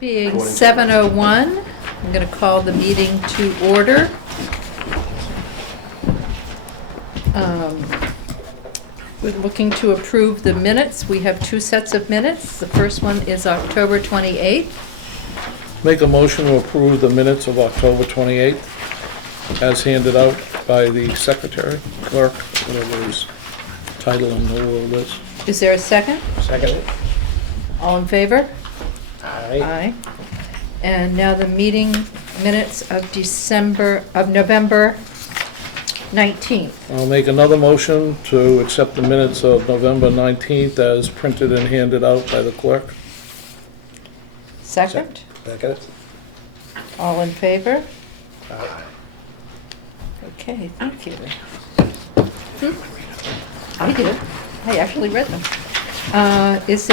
Being 7:01, I'm going to call the meeting to order. We're looking to approve the minutes. We have two sets of minutes. The first one is October 28th. Make a motion to approve the minutes of October 28th as handed out by the secretary, clerk, whatever his title in the world is. Is there a second? Second. All in favor? Aye. Aye. And now the meeting minutes of November 19th. I'll make another motion to accept the minutes of November 19th as printed and handed out by the clerk. Second? Second. All in favor? Aye. Okay, thank you. I did. I actually read them. Does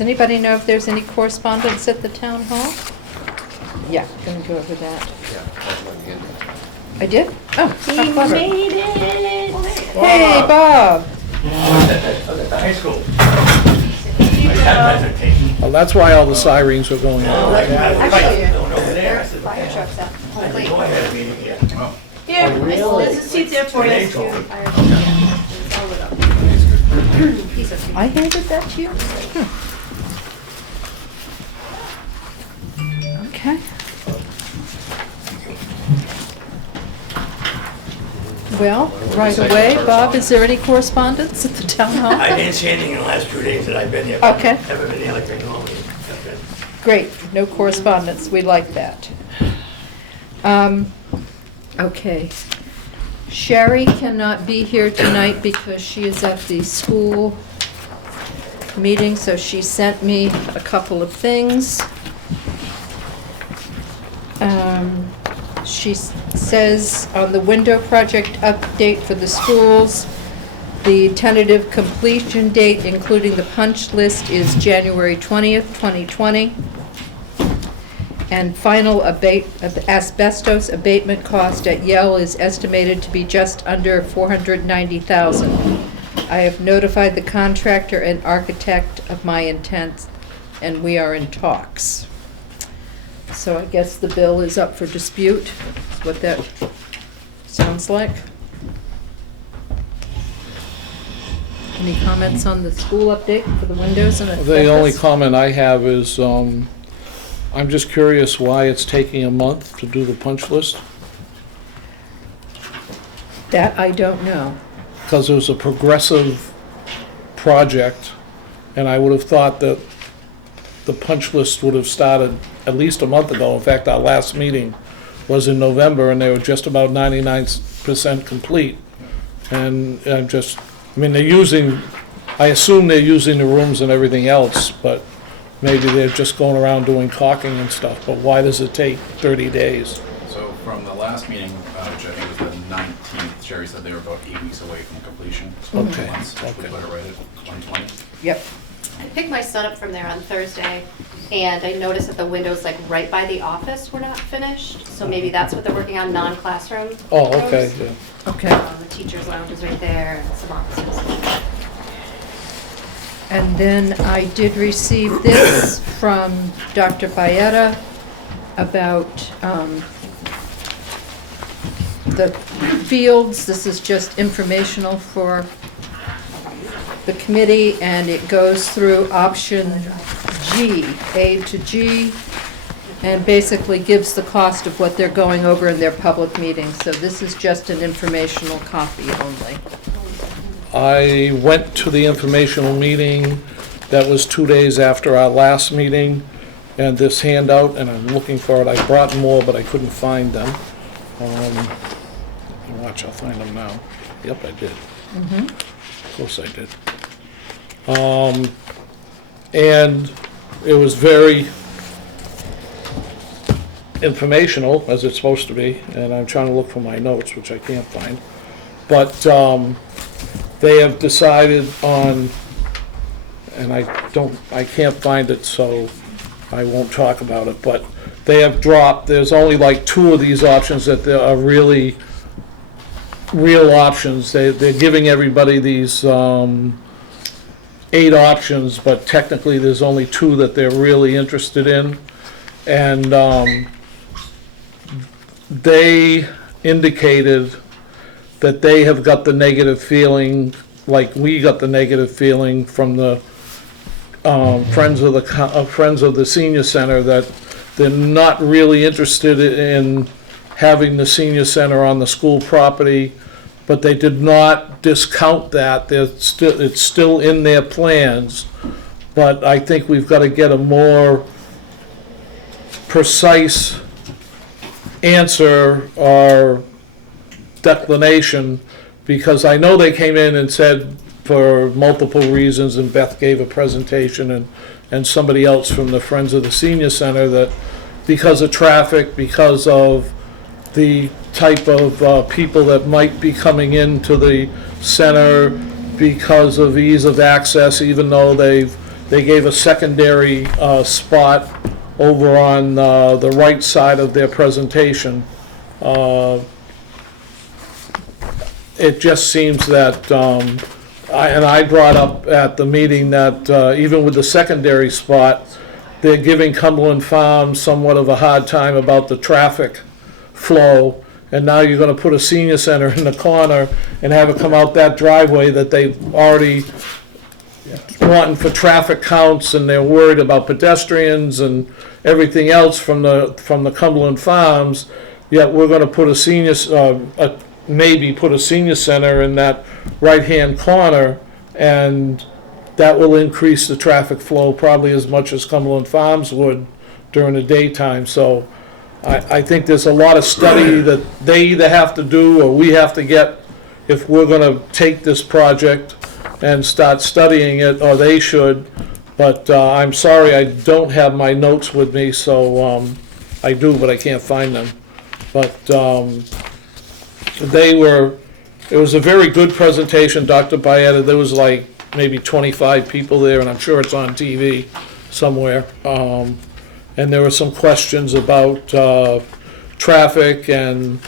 anybody know if there's any correspondence at the town hall? Yeah, gonna go over that. I did? Oh, how clever. Made it! Hey, Bob. The high school. Well, that's why all the sirens were going on. Fire trucks up. Go ahead, meeting here. Here, there's a seat there for you. I handed that to you? Okay. Well, right away, Bob, is there any correspondence at the town hall? I didn't see anything in the last 2 days that I've been here. Okay. Haven't been here like I normally. Great, no correspondence, we like that. Okay. Sherry cannot be here tonight because she is at the school meeting, so she sent me a couple of things. She says on the window project update for the schools, the tentative completion date, including the punch list, is January 20th, 2020. And final asbestos abatement cost at Yale is estimated to be just under $490,000. I have notified the contractor and architect of my intent, and we are in talks. So I guess the bill is up for dispute, is what that sounds like. Any comments on the school update for the windows and asbestos? The only comment I have is, I'm just curious why it's taking a month to do the punch list. That I don't know. Because it was a progressive project, and I would have thought that the punch list would have started at least a month ago. In fact, our last meeting was in November, and they were just about 99% complete. And I'm just, I assume they're using the rooms and everything else, but maybe they're just going around doing caulking and stuff. But why does it take 30 days? So from the last meeting, which I think was the 19th, Sherry said they were about 8 weeks away from completion. So Okay, months, we okay. put it right at 2020. Yep. I picked my son up from there on Thursday, and I noticed that the windows like right by the office were not finished. So maybe that's what they're working on, non-classroom. Oh, okay, rooms. yeah. Okay. The teacher's lounge is right there, and some offices. And then I did receive this from Dr. Baeta about the fields. This is just informational for the committee, and it goes through option G, A to G, and basically gives the cost of what they're going over in their public meetings. So this is just an informational copy only. I went to the informational meeting. That was 2 days after our last meeting, and this handout, and I'm looking for it. I brought more, but I couldn't find them. Watch, I'll find them now. Yep, I did. Of course I did. And it was very informational, as it's supposed to be, and I'm trying to look for my notes, which I can't find. But they have decided on, and I can't find it, so I won't talk about it, but they have dropped, there's only like 2 of these options that there are really real options. They're giving everybody these 8 options, but technically there's only 2 that they're really interested in. And they indicated that they have got the negative feeling, like we got the negative feeling from the friends of the senior center, that they're not really interested in having the senior center on the school property, but they did not discount that. It's still in their plans, but I think we've got to get a more precise answer or declination, because I know they came in and said for multiple reasons, and Beth gave a presentation and somebody else from the Friends of the Senior Center, that because of traffic, because of the type of people that might be coming into the center, because of ease of access, even though they gave a secondary spot over on the right side of their presentation. It just seems that, I brought up at the meeting that even with the secondary spot, they're giving Cumberland Farms somewhat of a hard time about the traffic flow, and now you're gonna put a senior center in the corner and have it come out that driveway that they've already wanting for traffic counts, and they're worried about pedestrians and everything else from the Cumberland Farms, yet we're gonna put maybe put a senior center in that right-hand corner, and that will increase the traffic flow probably as much as Cumberland Farms would during the daytime. So I think there's a lot of study that they either have to do or we have to get if we're gonna take this project and start studying it, or they should. But I'm sorry, I don't have my notes with me, so I do, but I can't find them. But it was a very good presentation, Dr. Byetta. There was like maybe 25 people there, and I'm sure it's on TV somewhere. And there were some questions about traffic and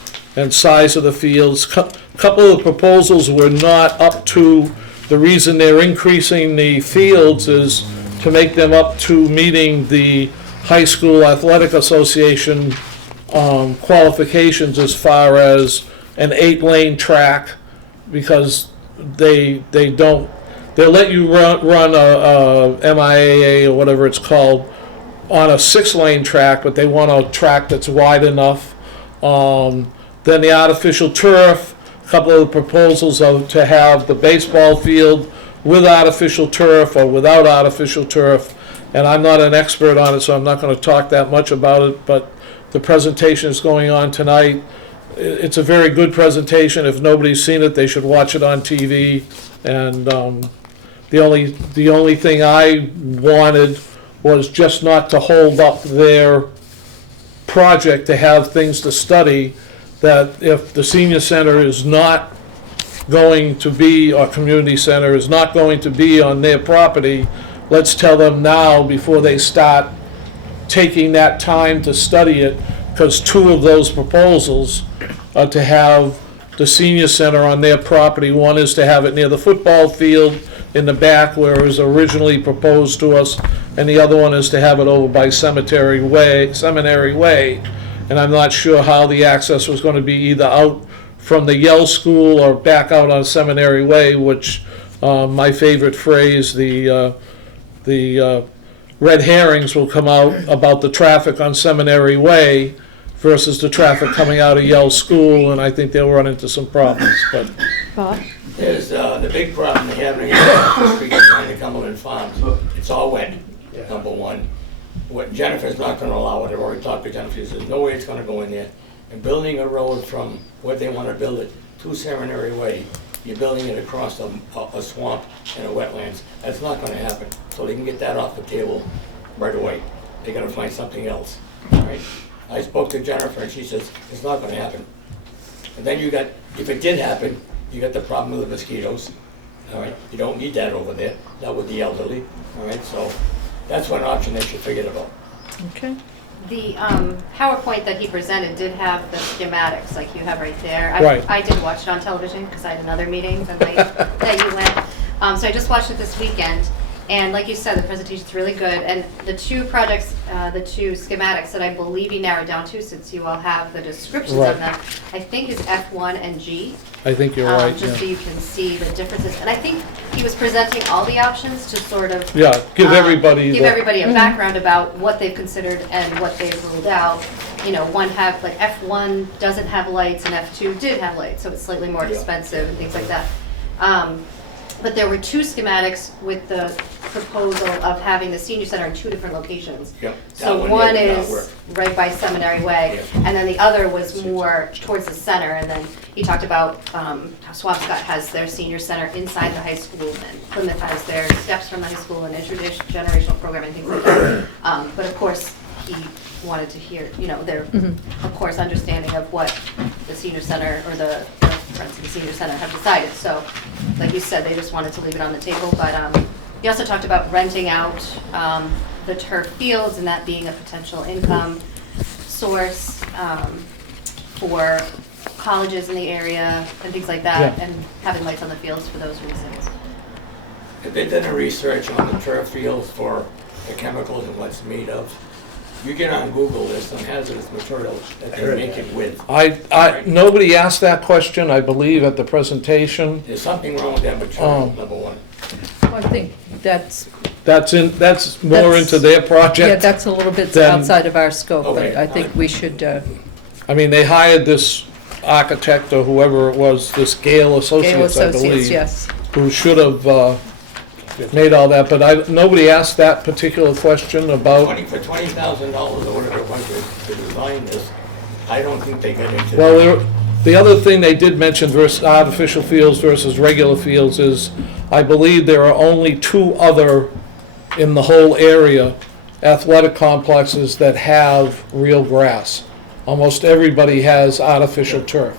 size of the fields. Couple of proposals were not up to, the reason they're increasing the fields is to make them up to meeting the High School Athletic Association qualifications as far as an 8-lane track, because they'll let you run a MIAA or whatever it's called on a 6-lane track, but they want a track that's wide enough. Then the artificial turf, a couple of the proposals of to have the baseball field with artificial turf or without artificial turf. And I'm not an expert on it, so I'm not going to talk that much about it, but the presentation is going on tonight. It's a very good presentation. If nobody's seen it, they should watch it on TV. And the only thing I wanted was just not to hold up their project, to have things to study, that if the senior center is not going to be, or community center is not going to be on their property, let's tell them now before they start taking that time to study it, because 2 of those proposals are to have the senior center on their property. One is to have it near the football field in the back where it was originally proposed to us, and the other one is to have it over by Seminary Way. And I'm not sure how the access was going to be, either out from the Yale School or back out on Seminary Way, which my favorite phrase, the red herrings will come out about the traffic on Seminary Way versus the traffic coming out of Yale School, and I think they'll run into some problems. But Bob? There's the big problem they have in the street behind the Cumberland Farms. It's all wet, number one. What Jennifer's not gonna allow it, I've already talked to Jennifer, she says, no way it's gonna go in there. And building a road from where they wanna build it to Seminary Way, you're building it across a swamp and a wetlands. That's not gonna happen. So they can get that off the table right away. They gotta find something else, right? I spoke to Jennifer and she says, it's not gonna happen. And then you got, if it did happen, you got the problem of the mosquitoes, all right? You don't need that over there, not with the elderly, all right? So that's one option they should forget about. Okay. The PowerPoint that he presented did have the schematics like you have right there. Right. I did watch it on television because I had another meeting the night that you went. So I just watched it this weekend. And like you said, the presentation's really good, and the two projects, the two schematics that I believe you narrowed down to, since you all have the descriptions Right. of them, I think is F1 and G. I think you're right, Just so yeah. you can see the differences. And I think he was presenting all the options to sort of. Yeah, give everybody Give the, everybody a background about what they've considered and what they've ruled out. You know, one have, like F1 doesn't have lights and F2 did have lights, so it's slightly more Yeah. expensive and things like that. But there were two schematics with the proposal of having the senior center in two different locations. Yep. So That one did not is work. right by Seminary Way, Yeah. and then the other was more towards the center. And then he talked about how Swampscott has their senior center inside the high school, and Plymouth has their steps from the high school and intergenerational program and things like that. But of course, he wanted to hear, you know, their, of course, understanding of what the senior center or the friends of the senior center have decided. So, like you said, they just wanted to leave it on the table. But he also talked about renting out the turf fields and that being a potential income source for colleges in the area and things like that, Yeah. and having lights on the fields for those reasons. If they did a research on the turf fields for the chemicals and what's made of, you get on Google, there's some hazardous materials that they make it with. nobody asked that question, I believe, at the presentation. There's something wrong with that material, number one. I think that's, That's more That's- into their yeah, project. that's a little bit Then- outside of our scope, but Okay. I think we should, I mean, they hired this architect or whoever it was, this Gale Gale Associates, I Associates, believe, yes. who should have made all that, but nobody asked that particular question about, For $20,000 or whatever it was to design this, I don't think they got into. well, the other thing they did mention versus artificial fields versus regular fields is, I believe there are only two other in the whole area athletic complexes that have real grass. Almost everybody has artificial turf.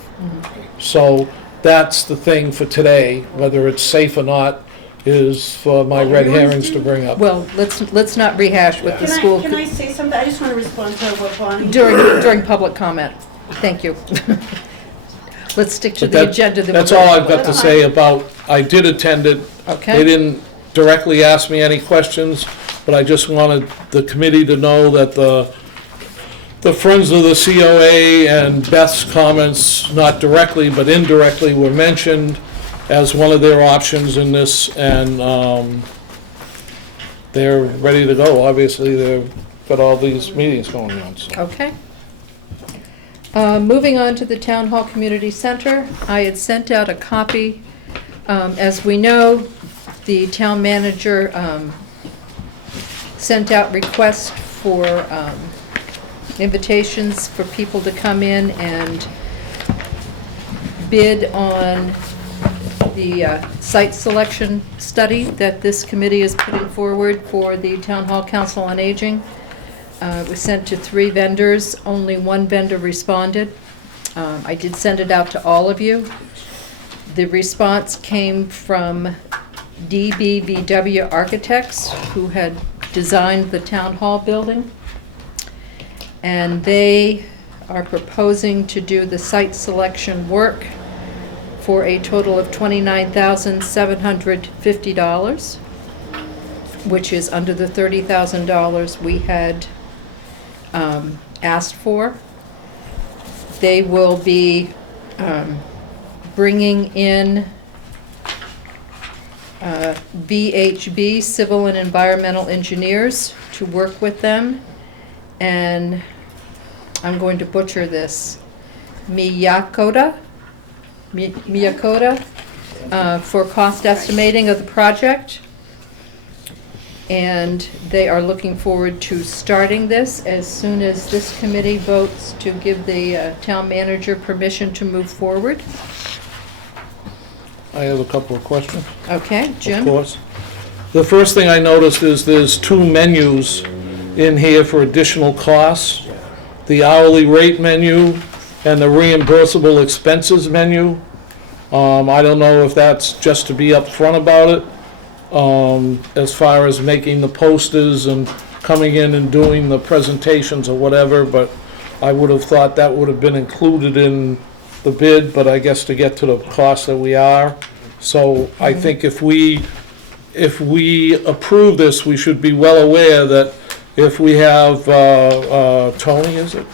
So that's the thing for today, whether it's safe or not, is for my red herrings to bring up. Well, let's not rehash what the Can school, I say something? I just want to respond to what Bonnie. during public comment. Thank you. Let's stick to But the that- agenda. that That's we're- all I've got to say about, I did attend it. Okay. They didn't directly ask me any questions, but I just wanted the committee to know that the Friends of the COA and Beth's comments, not directly but indirectly, were mentioned as one of their options in this, and they're ready to go. Obviously, they've got all these meetings going on, so. Okay. Moving on to the Town Hall Community Center, I had sent out a copy. As we know, the town manager sent out requests for invitations for people to come in and bid on the site selection study that this committee is putting forward for the Town Hall Council on Aging. It was sent to 3 vendors, only 1 vendor responded. I did send it out to all of you. The response came from DBVW Architects, who had designed the Town Hall building. And they are proposing to do the site selection work for a total of $29,750, which is under the $30,000 we had asked for. They will be bringing in VHB, Civil and Environmental Engineers, to work with them. And I'm going to butcher this, Miyakota, for cost estimating of the project. And they are looking forward to starting this as soon as this committee votes to give the town manager permission to move forward. I have a couple of questions. Okay, Jim? Of course. The first thing I noticed is there's 2 menus in here for additional costs. The hourly rate menu and the reimbursable expenses menu. I don't know if that's just to be upfront about it, as far as making the posters and coming in and doing the presentations or whatever, but I would have thought that would have been included in the bid, but I guess to get to the cost that we are. So I think if we if we approve this, we should be well aware that if we have, Tony, is it?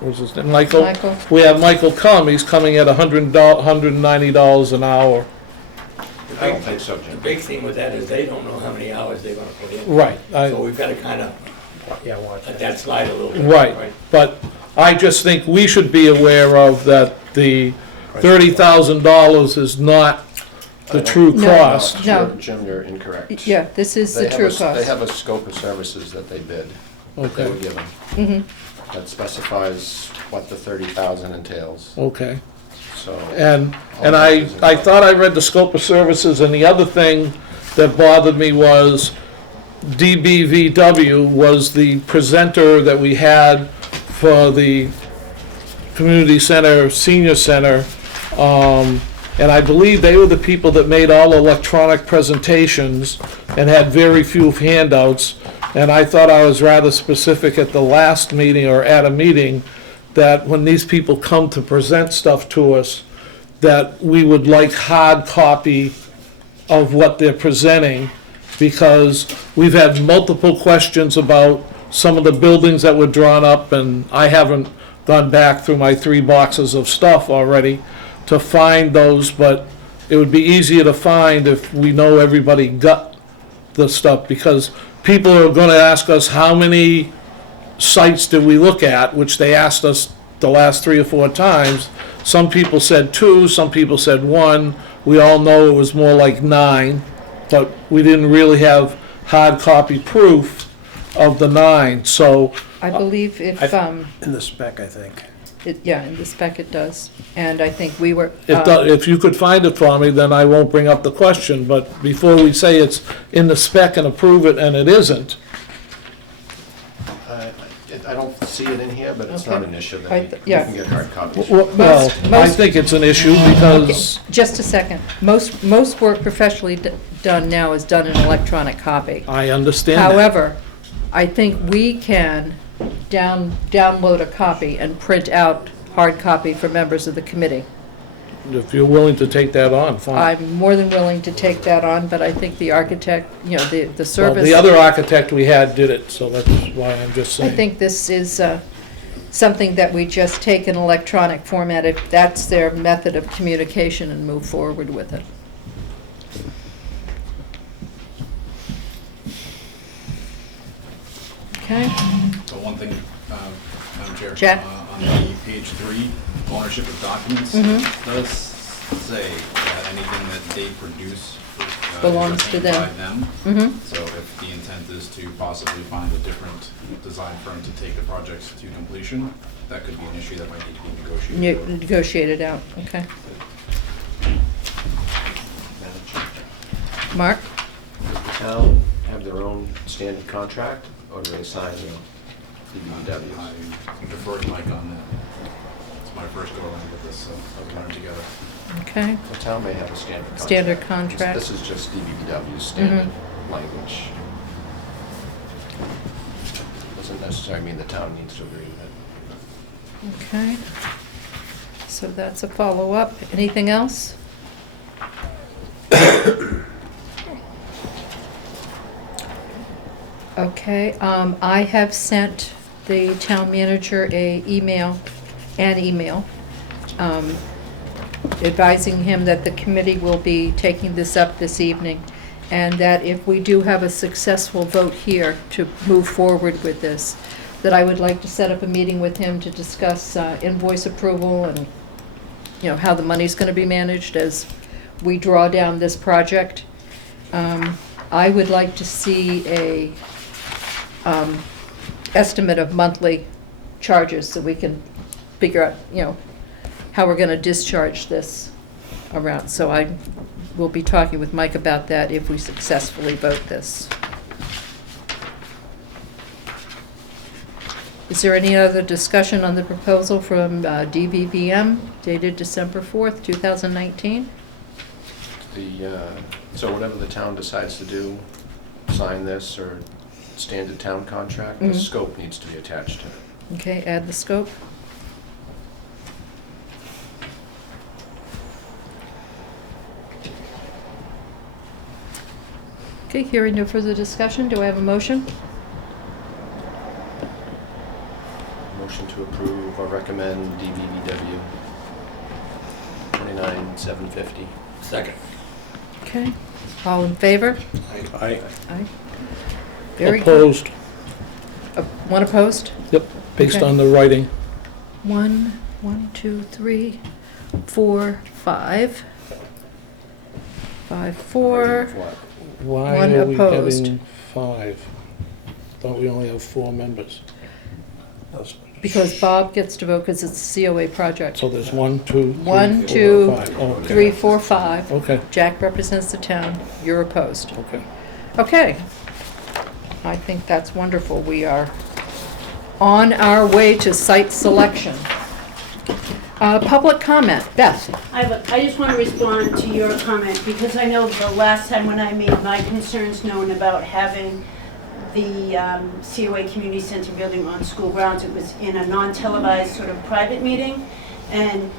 What was his name? Michael? Michael. We have Michael come, he's coming at $190 an hour. I don't think so, The Jim. big thing with that is they don't know how many hours they're gonna put in. Right, So we've gotta kinda Yeah, watch let that slide a little bit. right, but I just think we should be aware of that the $30,000 is not the true No. cost. No. Jim, you're incorrect. Yeah, this is the They have true a- They cost. have a scope of services that they bid, that they Okay. were given. Mhm. That specifies what the 30,000 entails, Okay. so. And I thought I read the scope of services, and the other thing that bothered me was DBVW was the presenter that we had for the community center, senior center. And I believe they were the people that made all electronic presentations and had very few handouts. And I thought I was rather specific at the last meeting or at a meeting that when these people come to present stuff to us, that we would like hard copy of what they're presenting, because we've had multiple questions about some of the buildings that were drawn up, and I haven't gone back through my 3 boxes of stuff already to find those, but it would be easier to find if we know everybody got the stuff, because people are gonna ask us how many sites did we look at, which they asked us the last 3 or 4 times. Some people said 2, some people said 1. We all know it was more like 9, but we didn't really have hard copy proof of the 9, so, I believe if, In the spec, I think. yeah, in the spec it does. And I think we were, if you could find it for me, then I won't bring up the question, but before we say it's in the spec and approve it and it isn't, I don't see it in here, but it's not Okay. an issue, I that th- you yeah. can get hard copies. well, I most- think it's an issue because, just a second. Most work professionally done now is done in electronic copy. I understand that. However, I think we can download a copy and print out hard copy for members of the committee. If you're willing to take that on, fine. I'm more than willing to take that on, but I think the architect, the Well, service. the other architect we had did it, so that's why I'm just I saying. think this is something that we just take in electronic format, if that's their method of communication, and move forward with it. Okay, But one thing, Madam Chair. Jack? On the page 3, ownership of documents, Mhm. does say that anything that they produce is Belongs to retained them. by them. mhm, So if the intent is to possibly find a different design firm to take the projects to completion, that could be an issue that might need to be negotiated. negotiated out, okay. Madam Chair. Mark? Does the town have their own standard contract, or do they sign the DBW? I defer to Mike on that. It's my first go around with this, so I'll learn together. Okay, The town may have a standard contract. Standard contract. This is just DBW's standard language. Doesn't necessarily mean the town needs to agree with it. okay. So that's a follow-up. Anything else? Okay, I have sent the town manager an email, advising him that the committee will be taking this up this evening, and that if we do have a successful vote here to move forward with this, that I would like to set up a meeting with him to discuss invoice approval and, how the money's gonna be managed as we draw down this project. I would like to see a estimate of monthly charges so we can figure out, how we're gonna discharge this around. So I will be talking with Mike about that if we successfully vote this. Is there any other discussion on the proposal from DVVM dated December 4th, 2019? So whatever the town decides to do, sign this or standard town contract, the Mhm. scope needs to be attached to it. Okay, add the scope. Okay, hearing no further discussion, do I have a motion? Motion to approve or recommend DBBW 29,750. Second. Okay, all in favor? I Aye. Very good. opposed, One opposed? yep, based Okay. on the writing. 1, 2, 3, 4, 5. 5, 4. Why One are we opposed. getting 5? Thought we only have 4 members. Because Bob gets to vote because it's a COA project. So there's 1, 2, 3, 1, 4, 2, 5. Oh, okay. 3, 4, 5. Okay, Jack represents the town, you're opposed. okay. Okay. I think that's wonderful. We are on our way to site selection. Public comment, Beth. I just want to respond to your comment, because I know the last time when I made my concerns known about having the COA Community Center building on school grounds, it was in a non-televised sort of private meeting. And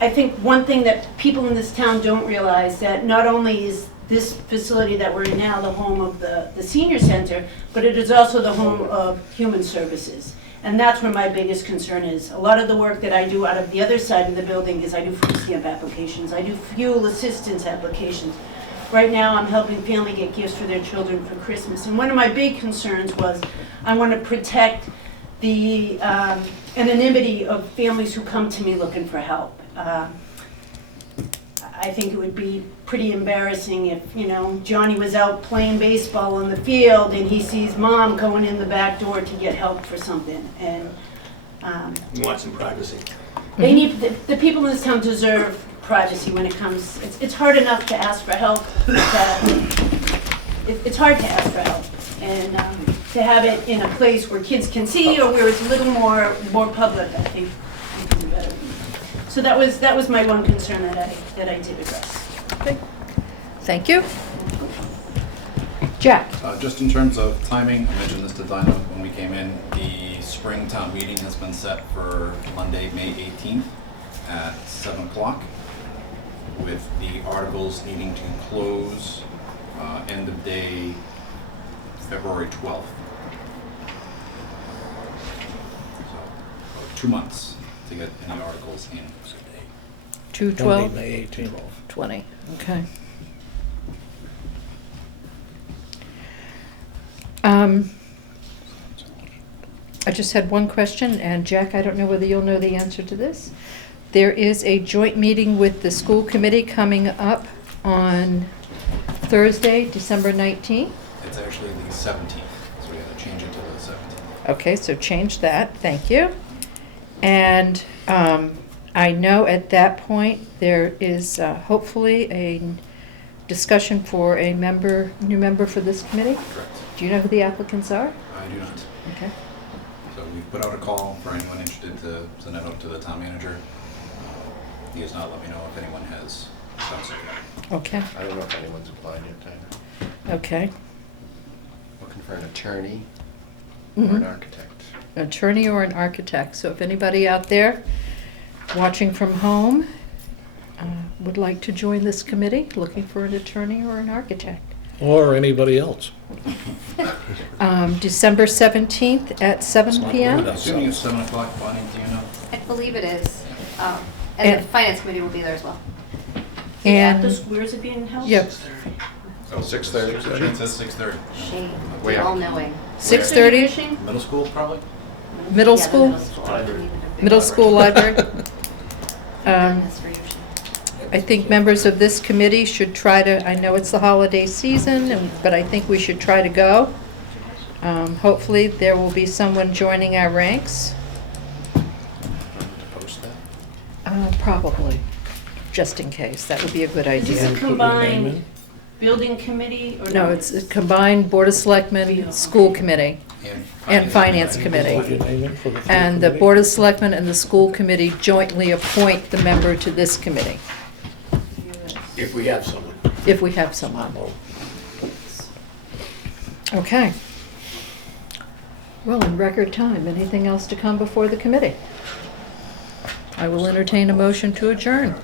I think one thing that people in this town don't realize, that not only is this facility that we're in now the home of the senior center, but it is also the home of human services. And that's where my biggest concern is. A lot of the work that I do out of the other side of the building is I do food stamp applications, I do fuel assistance applications. Right now, I'm helping family get gifts for their children for Christmas. And one of my big concerns was I want to protect the anonymity of families who come to me looking for help. I think it would be pretty embarrassing if, Johnny was out playing baseball on the field and he sees mom going in the back door to get help for something. And You want some privacy. they need, the people in this town deserve privacy when it comes, it's hard enough to ask for help. It's hard to ask for help. And to have it in a place where kids can see or where it's a little more public, I think is better. So that was my one concern that I did address. Okay. Thank you. Jack? Just in terms of timing, I mentioned this to Dinah when we came in, the spring town meeting has been set for Monday, May 18th at 7 o'clock, with the articles needing to close end of day February 12th. So, 2 months to get any articles in. 2/12? Monday, May 18th. 20, okay. I just had one question, and Jack, I don't know whether you'll know the answer to this. There is a joint meeting with the school committee coming up on Thursday, December 19th. It's actually the 17th, so we had to change it to the 17th. Okay, so change that, thank you. And I know at that point, there is hopefully a discussion for a new member for this committee. Correct. Do you know who the applicants are? I do not. Okay. So we put out a call for anyone interested to send it out to the town manager. He has not let me know if anyone has done so yet. Okay, I don't know if anyone's applied yet, Dinah. okay. Looking for an attorney Mhm. or an architect. An attorney or an architect. So if anybody out there watching from home would like to join this committee, looking for an attorney or an architect. Or anybody else. December 17th at 7 It's not p.m. limited. Assuming it's 7 o'clock, Bonnie, do you know? I believe it is. And the And- finance committee will be there as well. At the And, school, where is it being held? yep, Oh, 6:30? It says 6:30. Shane, Way the up. all-knowing. 6:30, Middle school, probably? middle Yeah, the school, middle school library. That's for you, Shane. I think members of this committee should try to, I know it's the holiday season, but I think we should try to go. Hopefully, there will be someone joining our ranks. To post that? Probably, just in case. That would be a good Is this idea. a Put your name combined in. building committee or No, it's a combined Board of Selectmen, School Committee, and Finance Committee. Put your name in for the full And the committee. Board of Selectmen and the School Committee jointly appoint the member to this committee, If we have someone. if we have someone. Okay. Well, in record time, anything else to come before the committee? I will entertain a motion to adjourn.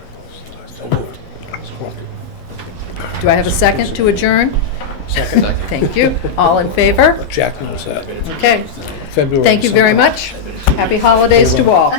So moved. Do I have a second to adjourn? Second. Thank you. All in favor? Jack knows that. Okay. February. Thank you very something. much. Happy holidays to all.